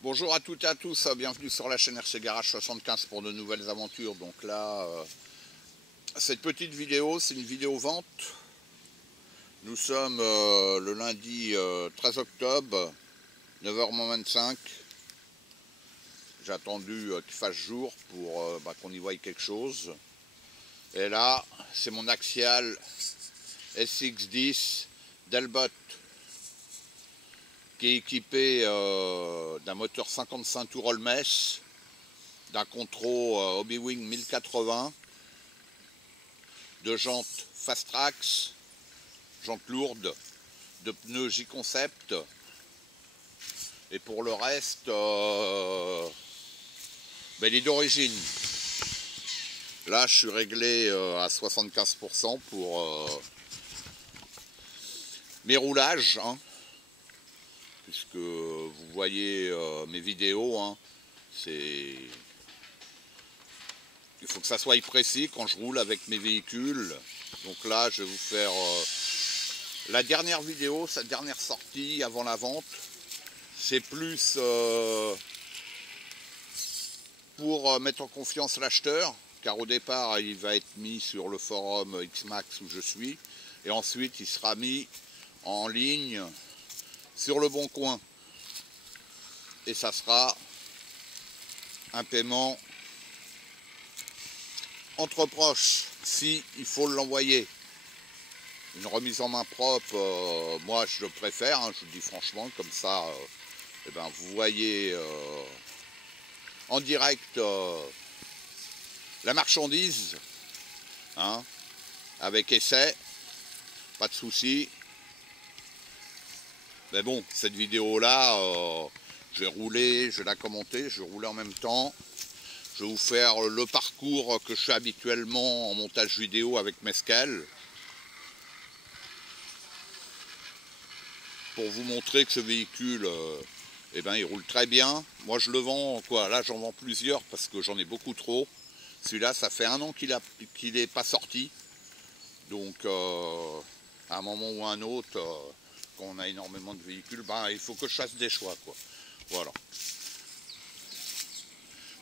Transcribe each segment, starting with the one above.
Bonjour à toutes et à tous, bienvenue sur la chaîne RC Garage 75 pour de nouvelles aventures. Donc là, cette petite vidéo, c'est une vidéo vente. Nous sommes le lundi 13 octobre, 9h25. J'ai attendu qu'il fasse jour pour qu'on y voie quelque chose. Et là, c'est mon Axial SX10 Delbot qui est équipé d'un moteur 55 tours Holmes, d'un Contro Hobby-Wing 1080, de jantes Fastrax, jantes lourdes, de pneus J-Concept, et pour le reste, il est d'origine. Là, je suis réglé à 75% pour mes roulages, hein, puisque vous voyez mes vidéos, hein, il faut que ça soit précis quand je roule avec mes véhicules. Donc là, je vais vous faire la dernière vidéo, sa dernière sortie avant la vente. C'est plus pour mettre en confiance l'acheteur, car au départ, il va être mis sur le forum Xmax où je suis, et ensuite, il sera mis en ligne sur le Bon Coin. Et ça sera un paiement entre proches, si il faut l'envoyer. Une remise en main propre, moi je le préfère, hein, je vous le dis franchement, comme ça, vous voyez en direct la marchandise, hein, avec essai, pas de souci. Mais bon, cette vidéo-là, je vais rouler, je vais la commenter, je vais rouler en même temps. Je vais vous faire le parcours que je fais habituellement en montage vidéo avec Mescal, pour vous montrer que ce véhicule, il roule très bien. Moi, je le vends, là, j'en vends plusieurs parce que j'en ai beaucoup trop. Celui-là, ça fait 1 an qu'il n'est pas sorti. Donc, à un moment ou à un autre, quand on a énormément de véhicules, il faut que je fasse des choix, quoi. Voilà.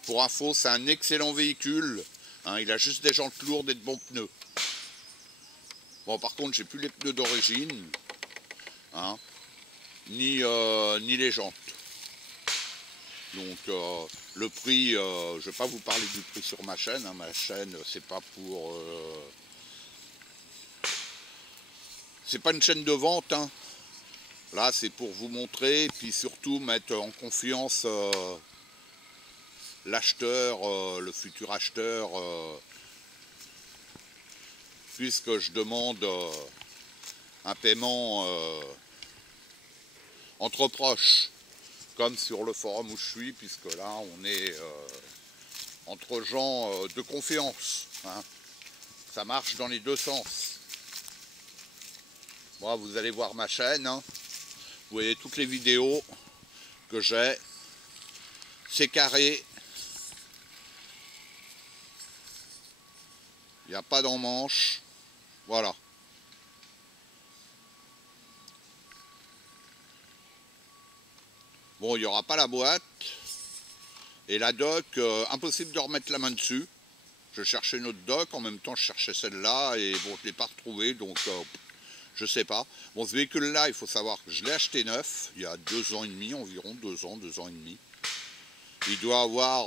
Pour info, c'est un excellent véhicule, hein, il a juste des jantes lourdes et de bons pneus. Bon, par contre, j'ai plus les pneus d'origine, hein, ni les jantes. Donc, le prix, je ne vais pas vous parler du prix sur ma chaîne, hein, ma chaîne, c'est pas pour... c'est pas une chaîne de vente, hein. Là, c'est pour vous montrer, et puis surtout mettre en confiance l'acheteur, le futur acheteur, puisque je demande un paiement entre proches, comme sur le forum où je suis, puisque là on est entre gens de confiance, hein. Ça marche dans les deux sens. Moi, vous allez voir ma chaîne, hein. Vous voyez toutes les vidéos que j'ai, c'est carré, il n'y a pas d'emmanche, voilà. Bon, il n'y aura pas la boîte. Et la dock, impossible de remettre la main dessus. Je cherchais une autre dock, en même temps je cherchais celle-là, et bon, je ne l'ai pas retrouvée, donc je sais pas. Bon, ce véhicule-là, il faut savoir que je l'ai acheté neuf, il y a 2 ans et demi environ, 2 ans et demi. Il doit avoir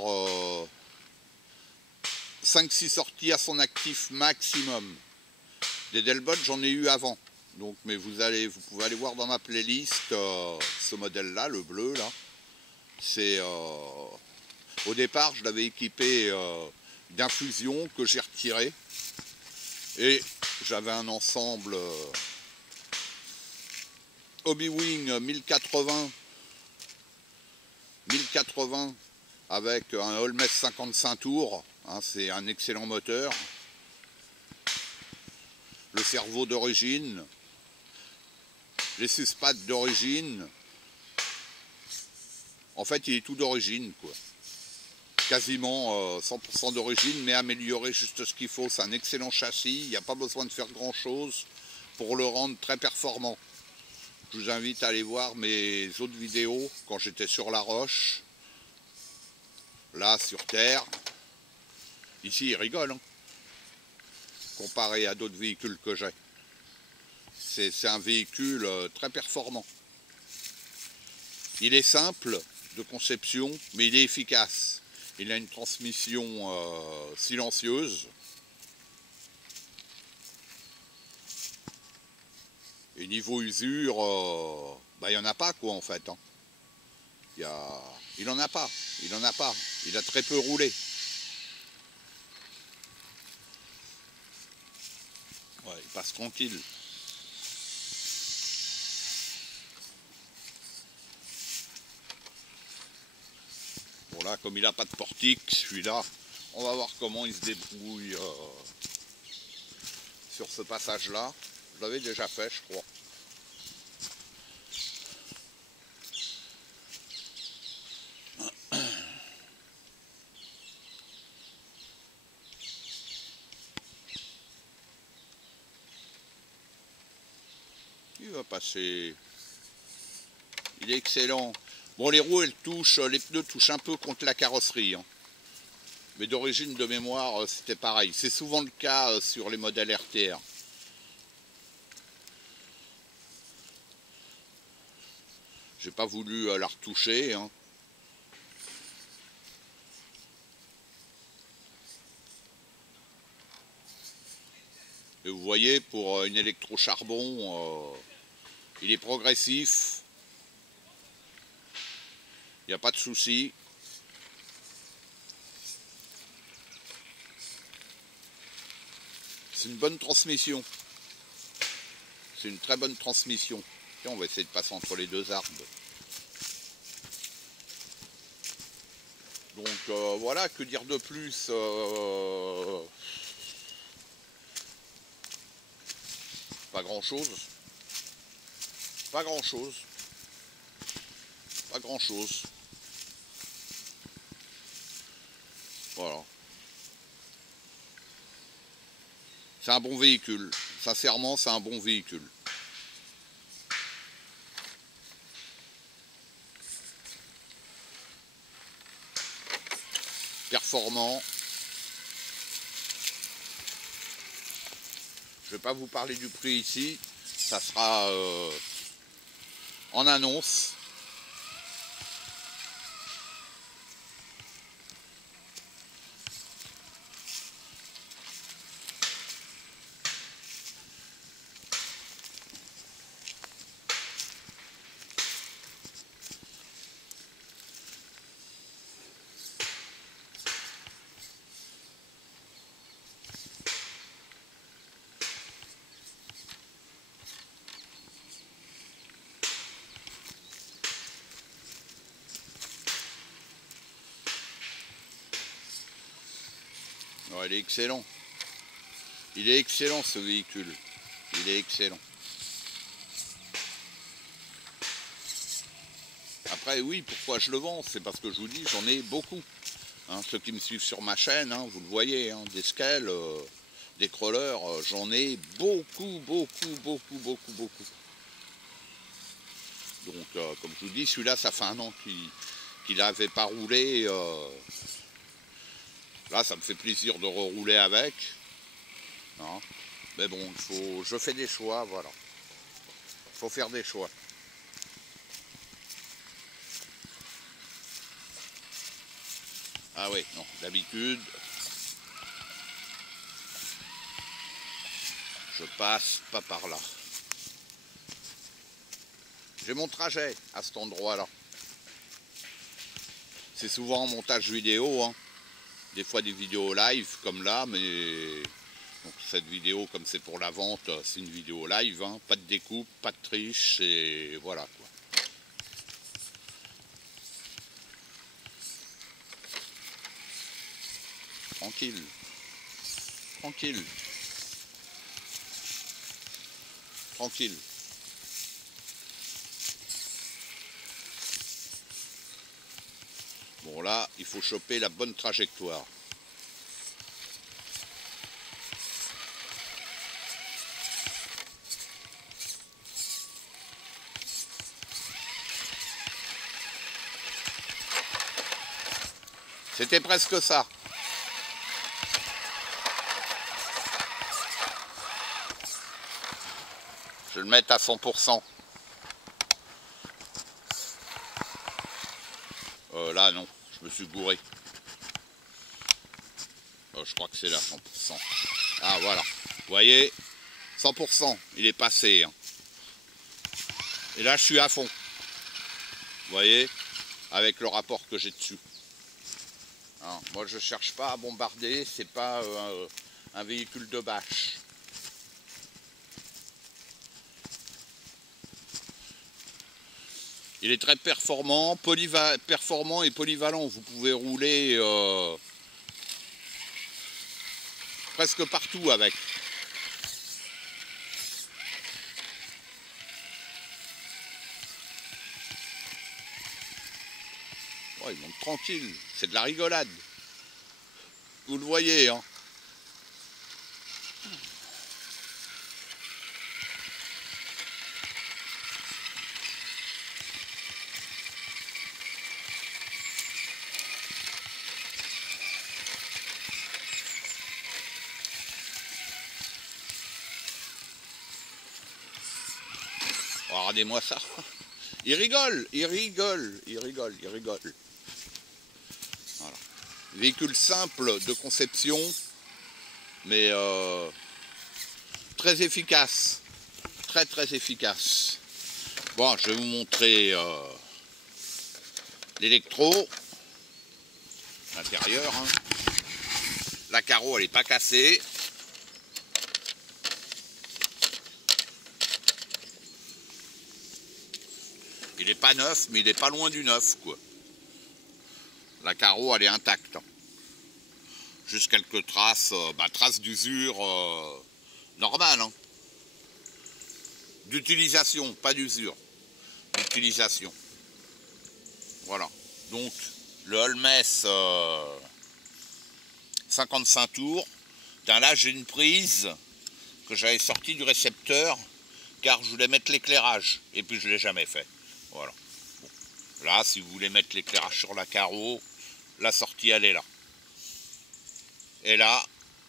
5-6 sorties à son actif maximum. Des Delbot, j'en ai eu avant. Donc, mais vous pouvez aller voir dans ma playlist ce modèle-là, le bleu, là. C'est... au départ, je l'avais équipé d'infusion que j'ai retiré. Et j'avais un ensemble Hobby-Wing 1080 avec un Holmes 55 tours, hein, c'est un excellent moteur. Le cerveau d'origine, les suspattes d'origine. En fait, il est tout d'origine, quoi. Quasiment 100% d'origine, mais amélioré juste ce qu'il faut. C'est un excellent châssis, il n'y a pas besoin de faire grand chose pour le rendre très performant. Je vous invite à aller voir mes autres vidéos quand j'étais sur la roche, là sur terre. Ici ils rigolent, hein, comparé à d'autres véhicules que j'ai. C'est un véhicule très performant. Il est simple de conception, mais il est efficace. Il a une transmission silencieuse. Et niveau usure, il n'y en a pas quoi en fait. Hein. Il en a pas. Il a très peu roulé. Ouais, il passe tranquille. Bon là, comme il n'a pas de portique, celui-là, on va voir comment il se débrouille sur ce passage-là. Je l'avais déjà fait, je crois. Il va passer. Il est excellent. Bon, les roues, elles touchent, les pneus touchent un peu contre la carrosserie. Hein. Mais d'origine de mémoire, c'était pareil. C'est souvent le cas sur les modèles RTR. J'ai pas voulu la retoucher. Hein. Et vous voyez, pour une électrocharbon, il est progressif. Il n'y a pas de souci. C'est une bonne transmission. C'est une très bonne transmission. Tiens, on va essayer de passer entre les deux arbres. Donc voilà, que dire de plus pas grand chose. Pas grand chose. Pas grand chose. Voilà. C'est un bon véhicule. Sincèrement, c'est un bon véhicule. Performant. Je ne vais pas vous parler du prix ici. Ça sera en annonce. Ouais, il est excellent. Il est excellent ce véhicule. Il est excellent. Après oui, pourquoi je le vends? C'est parce que je vous dis, j'en ai beaucoup. Hein, ceux qui me suivent sur ma chaîne, hein, vous le voyez, hein, des scales, des crawlers, j'en ai beaucoup. Donc comme je vous dis, celui-là, ça fait un an qu'il n'avait pas roulé. Là, ça me fait plaisir de rerouler avec. Hein. Mais bon, je fais des choix, voilà. Il faut faire des choix. Ah oui, non, d'habitude, je passe pas par là. J'ai mon trajet à cet endroit-là. C'est souvent en montage vidéo, hein. Des fois des vidéos live comme là, mais donc cette vidéo, comme c'est pour la vente, c'est une vidéo live, hein. Pas de découpe, pas de triche, et voilà quoi. Tranquille. Tranquille. Tranquille. Bon là, il faut choper la bonne trajectoire. C'était presque ça. Je vais le mettre à 100%. Là, non, je me suis gouré. Je crois que c'est là, 100%. Ah, voilà. Vous voyez, 100%, il est passé. Hein. Et là, je suis à fond. Vous voyez, avec le rapport que j'ai dessus. Hein, moi, je cherche pas à bombarder, c'est pas un véhicule de bâche. Il est très performant, performant et polyvalent. Vous pouvez rouler presque partout avec. Oh, il monte tranquille, c'est de la rigolade. Vous le voyez, hein. Oh, regardez-moi ça. Il rigole, il rigole, il rigole, il rigole. Voilà. Véhicule simple de conception, mais très efficace. Très très efficace. Bon, je vais vous montrer l'électro. L'intérieur. Hein. La carreau, elle n'est pas cassée. Il n'est pas neuf, mais il n'est pas loin du neuf, quoi. La carreau, elle est intacte. Juste quelques traces, traces d'usure normales. Hein. D'utilisation, pas d'usure. D'utilisation. Voilà. Donc, le Holmès 55 tours. Là, j'ai une prise que j'avais sortie du récepteur car je voulais mettre l'éclairage. Et puis, je ne l'ai jamais fait. Voilà. Bon. Là, si vous voulez mettre l'éclairage sur la carreau, la sortie, elle est là. Et là,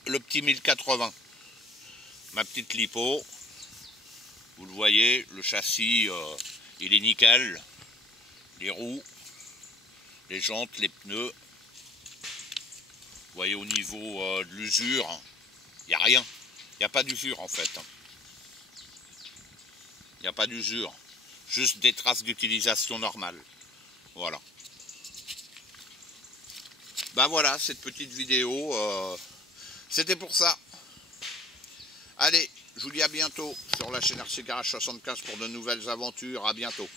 le petit 1080. Ma petite lipo. Vous le voyez, le châssis, il est nickel. Les roues, les jantes, les pneus. Vous voyez, au niveau de l'usure, il n'y a rien. Il n'y a pas d'usure, en fait. Il n'y a pas d'usure. Juste des traces d'utilisation normale. Voilà. Ben voilà, cette petite vidéo, c'était pour ça. Allez, je vous dis à bientôt sur la chaîne RC Garage 75 pour de nouvelles aventures. À bientôt.